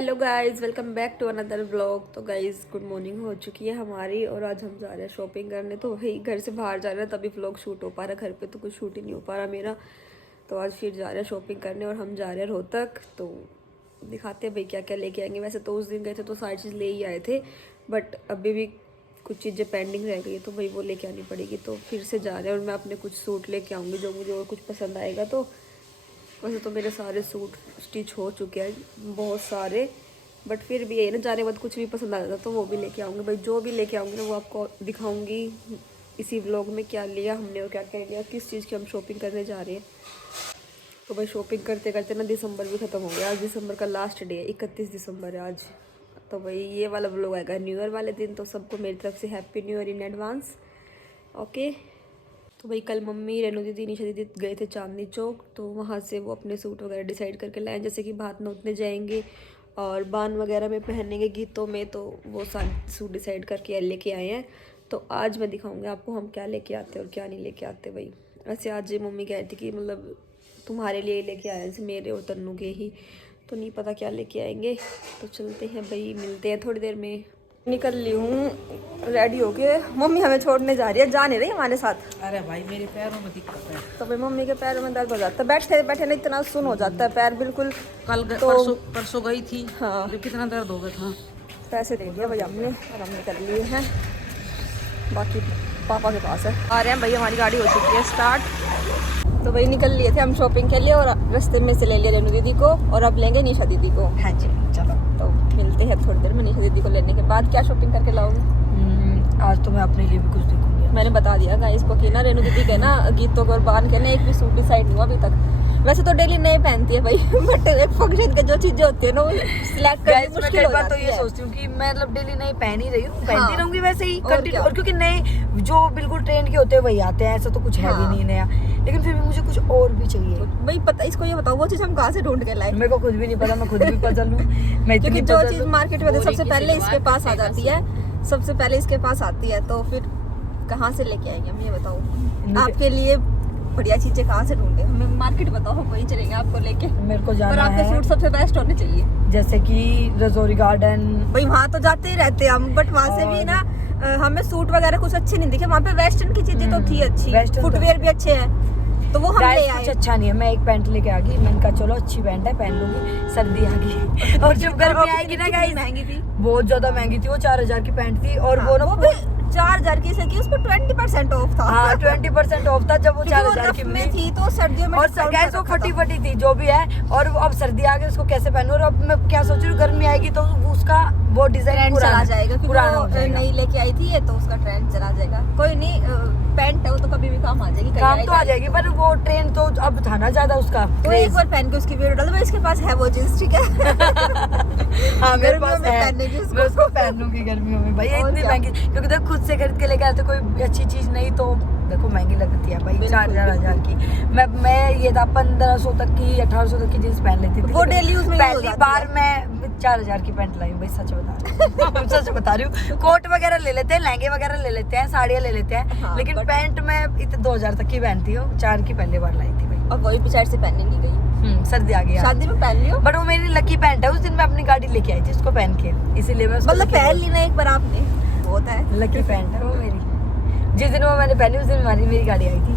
Hello guys, welcome back to another vlog. तो guys good morning हो चुकी है हमारी और आज हम जा रहे हैं शॉपिंग करने। तो वही घर से बाहर जा रहे हैं तभी व्लॉग शूट हो पा रहा, घर पे तो कुछ शूट ही नहीं हो पा रहा मेरा। तो आज फिर जा रहे हैं शॉपिंग करने और हम जा रहे हैं रोहतक। तो दिखाते हैं भाई क्या क्या लेके आएंगे। वैसे तो उस दिन गए थे तो सारी चीज़ ले ही आए थे, बट अभी भी कुछ चीज़ें पेंडिंग रह गई है तो भाई वो लेके आनी पड़ेगी। तो फिर से जा रहे हैं और मैं अपने कुछ सूट लेके आऊँगी जो मुझे और कुछ पसंद आएगा। तो वैसे तो मेरे सारे सूट स्टिच हो चुके हैं बहुत सारे, बट फिर भी यही ना, जाने के बाद कुछ भी पसंद आ जाता तो वो भी लेके आऊँगी भाई। जो भी लेके आऊँगी ना वो आपको दिखाऊँगी इसी व्लॉग में, क्या लिया हमने और क्या क्या लिया, किस चीज़ की हम शॉपिंग करने जा रहे हैं। तो भाई शॉपिंग करते करते ना दिसंबर भी ख़त्म हो गया। आज दिसंबर का लास्ट डे है, 31 दिसंबर है आज। तो भाई ये वाला व्लॉग आएगा न्यू ईयर वाले दिन। तो सबको मेरी तरफ से happy new year in advance. Okay. तो भाई कल मम्मी, रेनू दीदी, निशा दीदी गए थे चांदनी चौक। तो वहाँ से वो अपने सूट वगैरह डिसाइड करके लाए, जैसे कि भात नौतने जाएंगे और बान वगैरह में पहनने के गीतों में। तो वो सारे सूट डिसाइड करके लेके आए हैं। तो आज मैं दिखाऊंगी आपको हम क्या लेके आते हैं और क्या नहीं लेके आते भाई। वैसे आज मम्मी कह रही थी कि मतलब तुम्हारे लिए लेके आए हैं, मेरे और तन्नू के ही। तो नहीं पता क्या लेके आएंगे। तो चलते हैं भाई, मिलते हैं थोड़ी देर में। निकल ली हूँ रेडी होके, मम्मी हमें छोड़ने जा रही है, जा नहीं रही हमारे साथ। अरे भाई मेरे पैरों में दिक्कत है। तो भाई मम्मी के पैरों में दर्द हो जाता है, बैठे बैठे ना इतना सुन हो जाता है पैर बिल्कुल। तो परसों गई थी। हाँ, जब कितना दर्द हो गया था। पैसे दे दिए भाई हमने और हमने कर लिए हैं, बाकी पापा के पास है। आ रहे हैं भाई, हमारी गाड़ी हो चुकी है स्टार्ट। तो भाई निकल लिए थे हम शॉपिंग के लिए और रास्ते में से ले लिया रेनू दीदी को और अब लेंगे निशा दीदी को। हाँ जी चलो। तो मिलते हैं थोड़ी देर में निशा दीदी को लेने के बाद। क्या शॉपिंग करके लाओगे? आज तो मैं अपने लिए भी कुछ देखूंगी। मैंने बता दिया गाइस को कि ना रेनू दीदी के ना गीतों को और बांध के ना एक भी सूट डिसाइड नहीं हुआ अभी तक। वैसे तो डेली नए पहनती है भाई बट एक फंक्शन के जो चीजें होती है ना वो सिलेक्ट करनी मुश्किल हो जाती है। तो ये सोचती हूँ कि मैं मतलब डेली नए पहन ही रही हूँ, पहनती हाँ, रहूंगी वैसे ही और कंटिन्यू। और क्योंकि नए जो बिल्कुल ट्रेंड के होते हैं वही आते हैं, ऐसा तो कुछ है भी नहीं नया। लेकिन फिर भी मुझे कुछ और भी चाहिए भाई। पता इसको ये बताओ वो चीज हम कहाँ से ढूंढ के लाए? मेरे को खुद भी नहीं पता, मैं खुद भी पजल हूँ। मैं क्योंकि जो चीज मार्केट में सबसे पहले इसके पास आ जाती है, सबसे पहले इसके पास आती है, तो फिर कहाँ से लेके आएंगे हम, ये बताओ। आपके लिए बढ़िया चीजें कहाँ से ढूंढे, हमें मार्केट बताओ, हम वहीं चलेंगे आपको लेके। मेरे को पर जाना आपके है सूट सबसे बेस्ट होने चाहिए, जैसे कि रजौरी गार्डन। भाई वहाँ तो जाते ही रहते हैं हम, बट वहाँ से भी ना हमें सूट वगैरह कुछ अच्छे नहीं दिखे। वहाँ पे वेस्टर्न की चीजें तो थी अच्छी, फुटवेयर भी अच्छे हैं, तो वो हम ले आए। कुछ अच्छा नहीं है। मैं एक पैंट लेके आ गई, मैंने कहा चलो अच्छी पैंट है पहन लूंगी, सर्दी आ गई। और जब गर्मी आएगी ना गाइस, महंगी थी, बहुत ज्यादा महंगी थी। वो 4000 की पैंट थी और वो ना 4000 की उस पर 20% ऑफ था। हाँ 20% ऑफ था जब वो 4000 की में थी। तो सर्दियों में और गैस वो फटी फटी थी जो भी है। और अब सर्दी आ गई, उसको कैसे पहनूं। और अब मैं क्या सोच रही हूँ, गर्मी आएगी तो उसका वो डिजाइन चला जाएगा, पुराना हो जाएगा। नहीं लेके आई थी ये तो उसका ट्रेंड चला जाएगा। कोई नहीं, पैंट है वो तो कभी भी काम आ जाएगी, काम तो आ जाएगी, पर वो ट्रेंड तो अब था ना ज्यादा उसका। तो एक बार पहन के उसकी वीडियो डालो। भाई इसके पास है वो जींस, ठीक है हाँ मेरे पास है, पहनने की मैं उसको पहन लूंगी गर्मियों में भाई। इतनी महंगी, क्योंकि देख खुद से खरीद के लेके आते कोई अच्छी चीज नहीं तो देखो महंगी लगती है भाई। 4000 की मैं ये था 1500 तक की 1800 तक की जींस पहन लेती थी। वो डेली यूज में पहली बार मैं 4000 की पैंट लाई हूँ भाई, सच बता रही हूँ सच बता रही हूँ। कोट वगैरह ले लेते हैं, लहंगे वगैरह ले लेते हैं, साड़ियाँ ले लेते हैं। हाँ, लेकिन पैंट मैं इतने 2000 तक की पहनती हूँ, 4 की पहली बार लाई थी भाई। और वही पिछाड़ से पहनने नहीं गई, सर्दी आ गई शादी में पहन लियो। बट वो मेरी लकी पैंट है, उस दिन मैं अपनी गाड़ी लेके आई थी उसको पहन के, इसीलिए मैं मतलब पहन ली ना एक बार आपने, बहुत है। लकी पैंट है वो मेरी। जिस दिन वो मैंने पहनी उस दिन मेरी गाड़ी आई थी।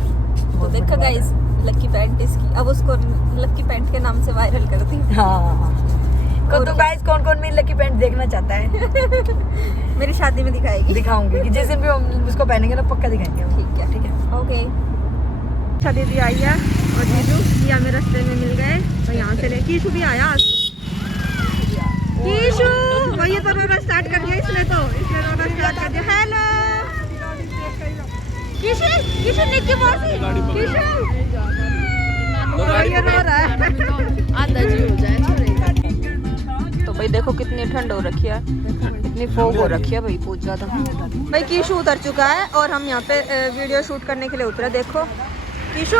तो देखा गाइस, लकी पैंट इसकी, अब उसको लकी पैंट के नाम से वायरल कर दी। हाँ तो गाइस कौन कौन मेरी लकी पैंट देखना चाहता है मेरी शादी में दिखाएगी, दिखाऊंगी कि जिस दिन भी हम उसको पहनेंगे ना पक्का दिखाएंगे। ठीक है ओके। अच्छा दीदी आई है और जीजू जी हमें रास्ते में मिल गए, तो यहाँ से ले कीशु भी आया आज तो। कीशु वही तो रोना स्टार्ट कर दिया इसने, तो इसने रोना स्टार्ट कर दिया। हेलो कीशु, कीशु निक्की मौसी, कीशु ये रो रहा है आधा जी हो जाए छोड़ेगा। तो भाई देखो कितनी ठंड हो रखी है, इतनी फॉग हो रखी है भाई बहुत ज्यादा। भाई कीशु उतर चुका है और हम यहाँ पे वीडियो शूट करने के लिए उतरे। देखो कीशु,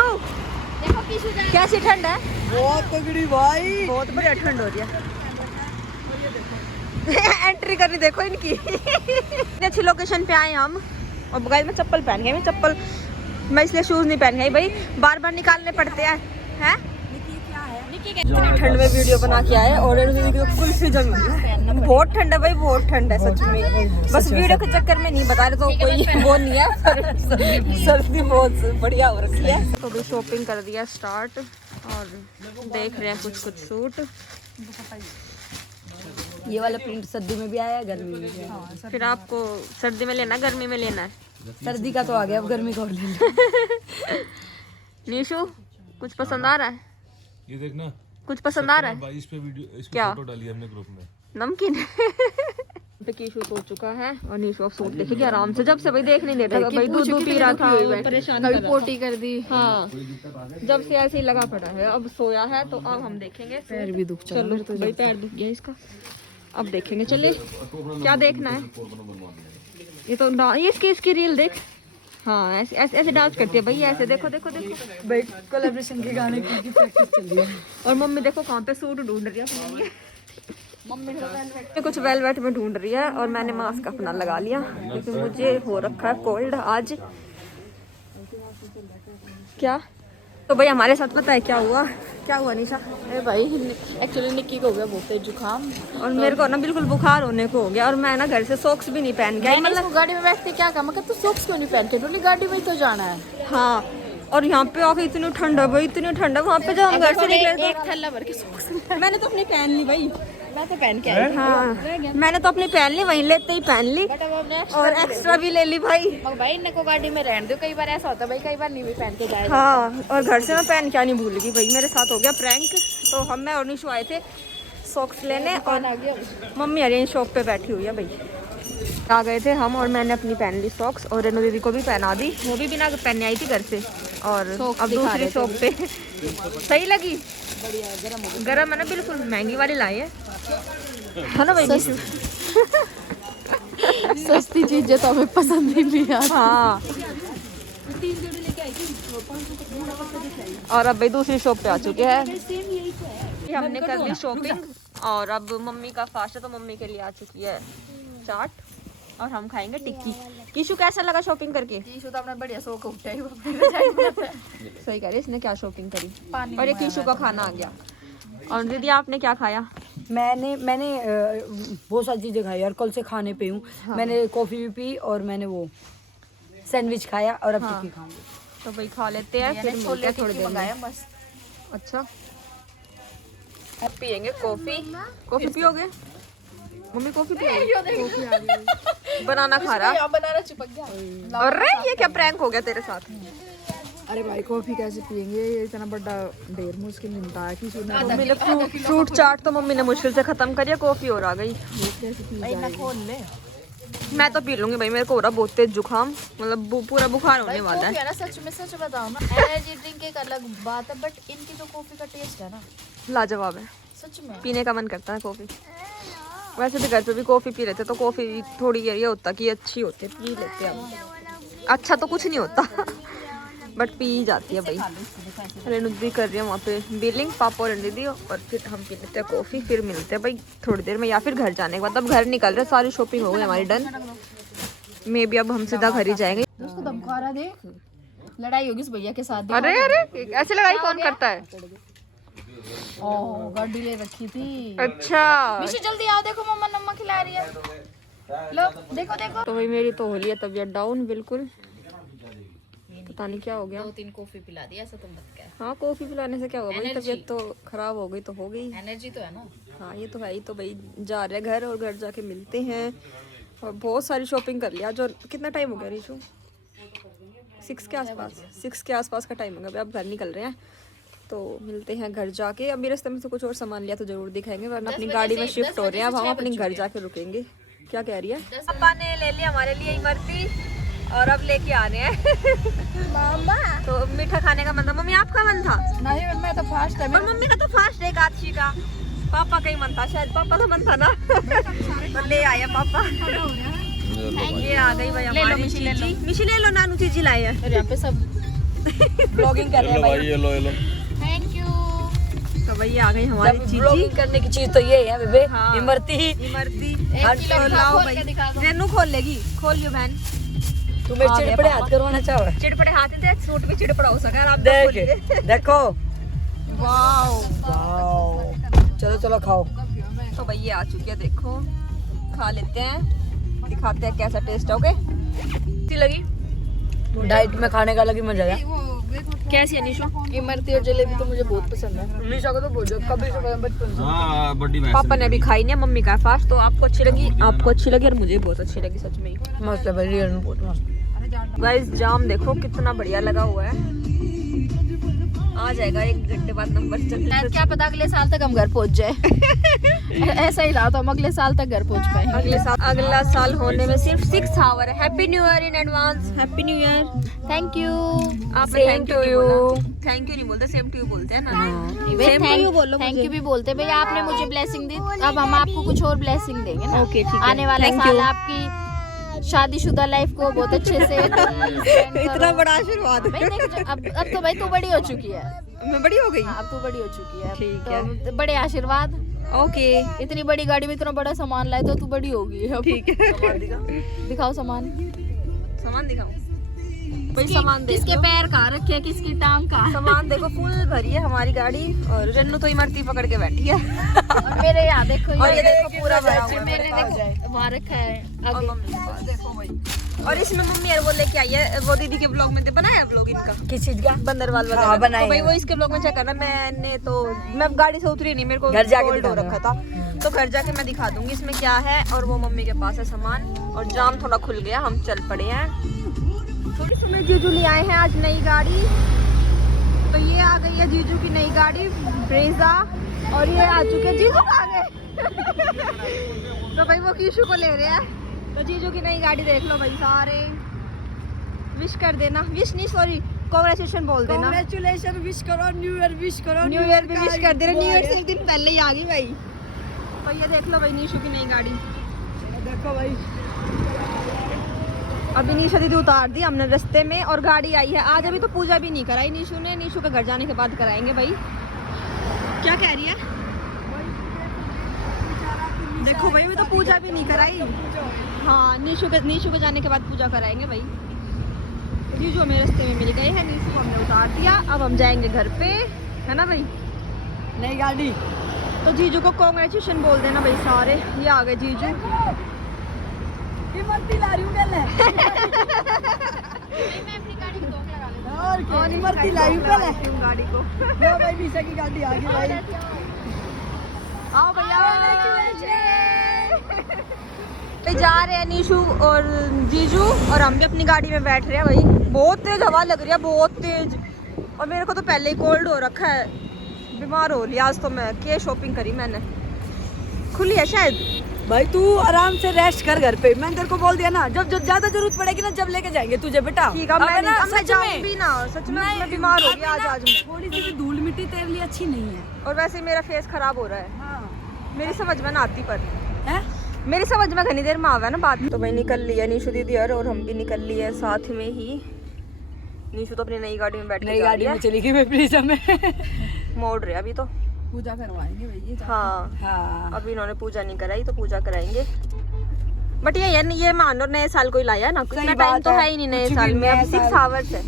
देखो कीशु जाए। कैसी ठंड है? बहुत तगड़ी भाई, बहुत बढ़िया ठंड हो रही है एंट्री करनी देखो इनकी इतनी अच्छी लोकेशन पे आए हम। और गाइस मैं चप्पल पहन गई, मैं चप्पल मैं इसलिए शूज नहीं पहन गई भाई, बार बार निकालने पड़ते हैं। इतनी ठंड में वीडियो बना के आए और कुल्फी जमी हुई है। बहुत ठंड है भाई, बहुत ठंड है सच में। बस वीडियो के चक्कर में नहीं बता रहे तो कोई वो नहीं है, पर सर्दी बहुत बढ़िया हो रखी है। तो भी शॉपिंग कर दिया स्टार्ट और देख रहे हैं कुछ सूट। ये वाला प्रिंट सर्दी में भी आया है, गर्मी में भी आया। फिर आपको सर्दी में लेना, गर्मी में लेना है? सर्दी का तो आ गया, अब गर्मी का और लेना। निशु कुछ पसंद आ रहा है? ये देखना, कुछ पसंद आ रहा है? 22 पे वीडियो इस पे क्या? फोटो डाली हमने ग्रुप में। नमकीन पे कीशु सो चुका है और निशु अब सूट देखेगी आराम से। जब से भाई देख नहीं देता भाई, दूध पी रहा था, कभी पोटी कर दी। हाँ जब से ऐसे ही लगा पड़ा है। अब सोया है तो अब हम देखेंगे। पैर भी दुख चला। चलो भाई पैर दुख गया इसका, अब देखेंगे। चले क्या देखना है? ये तो ये इसकी रील देख। हाँ ऐसे ऐसे ऐसे डांस करती है भाई, ऐसे देखो देखो देखो भाई कोलैबोरेशन के गाने की प्रैक्टिस चल रही है। और मम्मी देखो कहाँ पे सूट ढूंढ रही है। मम्मी तो कुछ वेलवेट में ढूंढ रही है और मैंने मास्क अपना लगा लिया क्योंकि मुझे हो रखा है कोल्ड आज। क्या तो भाई हमारे साथ पता है क्या हुआ? क्या हुआ निशा? अरे भाई एक्चुअली निक्की को हो गया बहुत तेज जुकाम और मेरे को ना बिल्कुल बुखार होने को हो गया और मैं ना घर से सॉक्स भी नहीं पहन के आई। मतलब गाड़ी में बैठते क्या काम है, तू सॉक्स क्यों नहीं पहन के? बोली गाड़ी में ही तो जाना है। हाँ और यहाँ पे आके इतनी ठंड है भाई, इतनी ठंड है। वहाँ पे जब हम घर से निकले एक थैला भर के सॉक्स मैंने तो अपनी पहन ली भाई। मैं तो पहन के आई। हाँ मैंने तो अपनी पहन ली, वहीं लेते ही पहन ली बट अब हमने और एक्स्ट्रा भी ले ली भाई। मगर भाई इनको गाड़ी में रहने दो, कई बार ऐसा होता है भाई, कई बार नहीं भी पहन के जाए। हाँ और घर से मैं पहन क्या नहीं भूल गई भाई, मेरे साथ हो गया प्रैंक। तो हम मैं और निशु आए थे सॉक्स लेने और आ गया मम्मी अरेंज शॉप पे बैठी हुई है भाई। आ गए थे हम और मैंने अपनी पहन ली सॉक्स और रेनू दीदी को भी पहना दी, वो भी बिना पहने आई थी घर से। और अब दूसरी शॉप पे सही लगी, गरम है ना, बिल्कुल महंगी वाली लाई है ना भाई निशु? सस्ती चीजें तो हमें पसंद ही नहीं आती। हाँ और अब भाई दूसरी शॉप पे आ चुके हैं। हमने कर ली शॉपिंग और अब मम्मी का फास्ट है तो मम्मी के लिए आ चुकी है चाट और हम खाएंगे टिक्की। कीशु कैसा लगा शॉपिंग करके? कीशु तो अपना बढ़िया सो को उठाई वो सही कह रही, इसने क्या शॉपिंग करी। और ये कीशु का खाना आ गया। और दीदी आपने क्या खाया? मैंने बहुत सारी चीजें खाई और कल से खाने पे हूँ। मैंने कॉफी भी पी और मैंने वो सैंडविच खाया और अब टिक्की खाऊंगी। तो भाई खा लेते हैं फिर मिलते हैं थोड़ी देर में। बस अच्छा अब पियेंगे कॉफी। कॉफी पियोगे? मम्मी कॉफी पियोगे? बनाना खा रहा। बनाना चिपक गया। अरे ये क्या प्रैंक हो गया तेरे साथ? अरे भाई कॉफी कैसे पियेंगे, ये इतना बड़ा ढेर मुश्किल मिलता है। किसी ने मम्मी ने फ्रूट चाट तो मम्मी ने मुश्किल से खत्म करी, कॉफी और आ गई। खोल ले। मैं तो पी लूंगी भाई, मेरे को हो रहा बहुत तेज जुकाम, मतलब पूरा बुखार होने वाला है। ना सच में सच बताओ ना, एनर्जी ड्रिंक एक अलग बात है बट इनकी जो कॉफी का टेस्ट है ना लाजवाब है, सच में। पीने का मन करता है कॉफी। वैसे भी घर पे भी कॉफी पी लेते तो कॉफी थोड़ी ये होता कि अच्छी होती, पी लेते हैं। अच्छा तो कुछ नहीं होता बट पी जाती है भाई। रेनू दीदी कर रही है वहाँ पे बिलिंग, पापा और दीदी, और फिर हम पी लेते हैं कॉफ़ी। फिर मिलते हैं भाई थोड़ी देर में या फिर घर जाने के बाद। अब घर निकल रहे, सारी शॉपिंग हो गई हमारी डन। मे भी अब हम सीधा घर ही जाएंगे। उसको धमका रहा, देख लड़ाई होगी इस भैया के साथ। अरे अरे ऐसे लड़ाई कौन करता है? ओह गाड़ी ले रखी थी। अच्छा मिशी जल्दी आओ, देखो मम्मा नम्मा खिला रही है। लो देखो देखो। तो भाई मेरी तो हो रही है तबीयत डाउन बिल्कुल, पता नहीं क्या हो गया। 2-3 कॉफी पिला दी, ऐसा तुम मत कह। हाँ कॉफ़ी पिलाने से क्या होगा भाई, तबीयत तो खराब हो गई तो हो गई। एनर्जी तो है ना। हाँ ये तो है ही। तो भाई जा रहे घर और घर जाके मिलते हैं। और बहुत सारी शॉपिंग कर लिया। जो कितना टाइम हो गया रिशु? 6 के आसपास, 6 के आसपास का टाइम हो गया। अभी अब घर निकल रहे हैं तो मिलते हैं घर जाके। अभी रास्ते में से कुछ और सामान लिया तो जरूर दिखाएंगे, वरना अपनी गाड़ी में शिफ्ट हो रहे हैं। अब हम अपने घर जाके रुकेंगे। क्या कह रही है? पापा ने ले लिया हमारे लिए इमरती और अब लेके आ रहे हैं मामा। तो मीठा खाने का मन था। मम्मी आपका मन था? नहीं मैं तो फास्ट है। और मम्मी का तो फास्ट है एकादशी का। पापा का ही मन था शायद, पापा का मन था ना तो ले आया पापा। ये आ गई भाई हमारी चीजी। मिशी ले लो, नानू चीजी लाए हैं। और यहाँ पे सब ब्लॉगिंग कर रहे हैं भाई। ये लो थैंक यू। तो भाई आ गई हमारी चीजी। ब्लॉगिंग करने की चीज तो ये है बेबे। हाँ। इमरती इमरती किलो लाओ खोल भाई। के दिखा दो। रेनू खोल लेगी, खोल लियो बहन। तुम्हें आ गए चिड़पड़े पापा। हाथ करवाना चाहो? चिड़पड़े हाथ थे, सूट भी चिड़पड़ा हो सका। आप देख देखो वाओ। वाओ। चलो चलो खाओ। तो भाई ये आ चुकी है, देखो खा लेते हैं, दिखाते हैं कैसा टेस्ट है। ओके, कैसी लगी? डाइट में खाने का अलग ही मजा है। कैसी है निशु? इमरती और जलेबी तो मुझे बहुत पसंद है। निशा को तो बहुत कभी से बचपन से। हाँ बड़ी मैच पापा ने अभी खाई नहीं, मम्मी का फास्ट। तो आपको अच्छी लगी? आपको अच्छी लगी और मुझे बहुत अच्छी लगी सच में ही। मस्त है भाई, रियल में बहुत मस्त। गाइस जाम देखो कितना बढ़िया लगा हुआ है। आ जाएगा 1 घंटे बाद नंबर चलने। क्या पता अगले साल तक हम घर पहुंच जाए। ऐसा ही रहा तो हम अगले साल तक घर पहुंच पाए। अगला साल होने में सिर्फ 6 आवर है। Happy new year in advance. Happy new year. Thank you. आपने Same to you. Thank you नहीं बोलते, सेम टू यू बोलते हैं ना। थैंक यू भी बोलते भैया, आपने मुझे ब्लेसिंग दी, अब हम आपको कुछ और ब्लेसिंग देंगे ना। ओके ठीक है। आने वाला Thank साल you. आपकी शादीशुदा लाइफ को बहुत अच्छे से इतना बड़ा आशीर्वाद। भाई देख, अब तो भाई तू बड़ी हो चुकी है। मैं बड़ी हो गई। अब तू बड़ी हो चुकी है। ठीक तो बड़े आशीर्वाद। ओके इतनी बड़ी गाड़ी में इतना बड़ा सामान लाए तो तू बड़ी होगी। ठीक है। दिखाओ सामान। सामान दिखाओ भाई। सामान देख किसके लो। पैर कहाँ रखे हैं, किसकी टांग कहाँ है। सामान देखो, फुल भरी है हमारी गाड़ी। और रन्नू तो इमरती पकड़ के बैठी है। और मेरे यहाँ देखो, और ये देखो पूरा भरा हुआ है। मैंने देखो वहाँ रखा है और आगे। मम्मी के पास देखो भाई। और इसमें मम्मी यार वो लेके आई है, वो दीदी के ब्लॉग में बनाया ब्लॉग इनका किस चीज का? बंदरवाल वगैरह। हाँ, बनाई तो भाई है। वो इसके ब्लॉग में चेक करना। मैंने तो मैं गाड़ी से उतरी नहीं, मेरे को घर जाके hold हो दिखाना। रखा था। तो घर जाके मैं दिखा दूंगी इसमें क्या है। और वो मम्मी के पास है सामान। और जाम थोड़ा खुल गया, हम चल पड़े हैं। थोड़ी समय जीजू ले आए हैं आज नई गाड़ी। तो ये आ गई है जीजू की नई गाड़ी ब्रेजा। और ये आ चुके हैं जीजू आ गए। तो भाई वो कीशु को ले रहे हैं। तो जीजू की नई गाड़ी देख लो भाई। सारे विश कर देना, विश नहीं सॉरी कांग्रेचुलेशन बोल देना। कांग्रेचुलेशन विश करो, न्यू ईयर विश करो। न्यू ईयर भी विश कर दे रहे। न्यू ईयर से 1 दिन पहले ही आ गई भाई। तो ये देख लो भाई निशु की नई गाड़ी। देखो भाई, अभी निशा दीदी उतार दी हमने रास्ते में और गाड़ी आई है आज। अभी तो पूजा भी नहीं कराई निशु ने। निशु के घर जाने के बाद कराएंगे भाई। क्या कह रही है? देखो भाई अभी तो पूजा भी नहीं कराई। हाँ निशु के जाने के बाद पूजा कराएंगे भाई। जीजू हमें रास्ते में मिल गए हैं, निशु को हमने उतार दिया। अब हम जाएंगे घर पे, है ना भाई। नई गाड़ी। तो जीजू को कांग्रेचुलेशन बोल देना भाई सारे। ये आ गए जीजू। इमरती ला रही हूँ पहले। और इमरती ला रही हूँ पहले गाड़ी को। लो भाई, निशा की गाड़ी आ गई भाई। आओ भैया। जा रहे हैं निशु और जीजू और हम भी अपनी गाड़ी में बैठ रहे हैं भाई। बहुत तेज हवा लग रही है, बहुत तेज। और मेरे को तो पहले ही कोल्ड हो रखा है, बीमार हो रही है। आज तो मैं क्या शॉपिंग करी मैंने, खुली है शायद। भाई तू आराम से रेस्ट कर घर पे। मैंने तेरे को बोल दिया ना, जब ज्यादा जरूरत पड़ेगी ना जब लेके जाएंगे तुझे बेटा। ठीक है, मैं ना सच में भी ना, सच में मैं बीमार हो गई आज मैं। थोड़ी सी भी धूल मिट्टी तेरे लिए अच्छी नहीं है। और वैसे मेरा फेस खराब हो रहा है। हाँ। मेरी समझ में ना आती पर है? मेरी समझ में घनी देर में आवा ना बात। तो भाई निकल लिया निशु दीदी और हम भी निकल लिए साथ में ही। निशु तो अपनी नई गाड़ी में बैठ नई गाड़ी में चली गई मैं प्लीज में। मोड़ रहे अभी तो। पूजा करवाएंगे भैया। हाँ हाँ। अभी इन्होंने पूजा नहीं कराई तो पूजा कराएंगे। बट ये मानो नए साल को ही लाया ना, सही इतना टाइम बात तो है। है ही नहीं नए कुछ साल भी में। अब नया 6 साल। आवर्स है।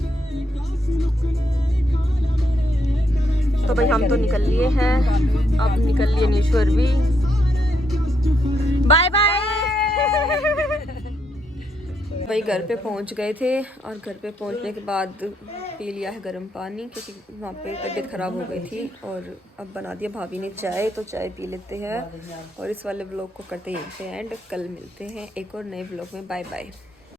तो भाई हम तो निकल लिए हैं। अब निकल लिए निश्वर भी। Bye bye. भाई घर पे पहुंच गए थे और घर पे पहुंचने के बाद पी लिया है गर्म पानी क्योंकि वहाँ पे तबीयत ख़राब हो गई थी। और अब बना दिया भाभी ने चाय, तो चाय पी लेते हैं। और इस वाले ब्लॉग को करते यहीं पे एंड। कल मिलते हैं एक और नए ब्लॉग में। Bye bye.